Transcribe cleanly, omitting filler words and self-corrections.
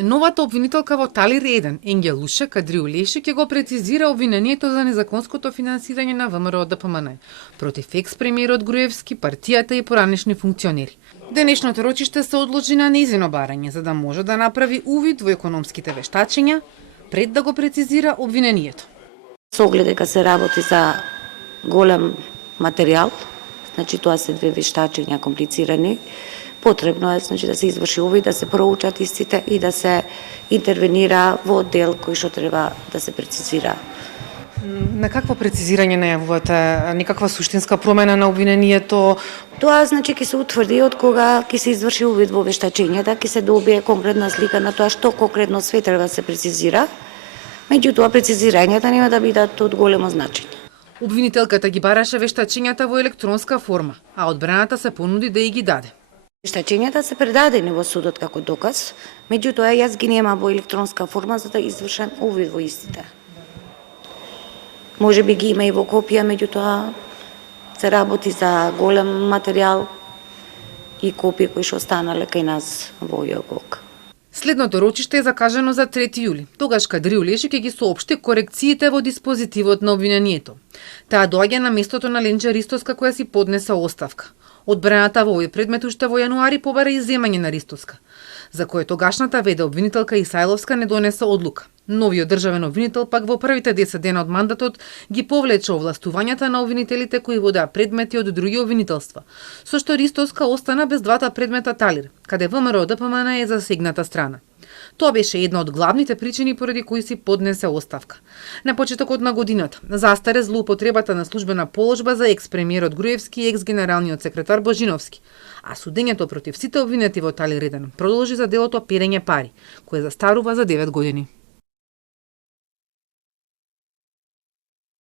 Новата обвинителка во Талир 1, Енгелуша Кадриулеши, ќе го прецизира обвинението за незаконското финансирање на ВМРО ДПМН против екс-премиерот Груевски, партијата и поранешни функционери. Денешното рочиште се одложи на нејзино барање, за да може да направи увид во економските вештачења пред да го прецизира обвинението. Со оглед дека се работи за голем материјал, значи тоа се две вештачења комплицирани, потребно е да се изврши увид, да се проучат истите и да се интервенира во дел кој што треба да се прецизира. На какво прецизирање најавувате? Никаква суштинска промена на обвинението? Тоа ќе се утврди од кога ќе се изврши увид во вештачењата, ќе се добие конкретна слика на тоа што конкретно све треба да се прецизира. Меѓутоа прецизирањата нема да бидат од големо значење. Обвинителката ги бараше вештачењата во електронска форма, а одбраната се понуди да ги даде. Вештачењата се предадени во судот како доказ, меѓутоа јас ги немам во електронска форма за да извршам увид во истите. Може би ги има и во копија, меѓутоа се работи за голем материјал и копии кои што останале кај нас во ЈОГОК. Следното рочиште е закажано за 3 јули. Тогаш Кадриулеши ќе ги соопшти корекциите во диспозитивот на обвинението. Таа доаѓа на местото на Ленча Ристоска која си поднесе оставка. Одбраната во овој предмет уште во јануари побара изземање на Ристоска, за кое тогашната веде обвинителка Исајловска не донесе одлука. Новиот државен обвинител пак во првите 10 дена од мандатот ги повлече овластувањата на обвинителите кои водеа предмети од други обвинителства, со што Ристоска остана без двата предмета Талир, каде ВМРО ДПМН е засегната страна. Тоа беше една од главните причини поради кои си поднесе оставка. На почетокот на годината застаре злоупотребата на службена положба за екс-премиерот Груевски и екс-генералниот секретар Божиновски, а судењето против сите обвинети во Талир 1 продолжи за делото перење пари, кое застарува за 9 години.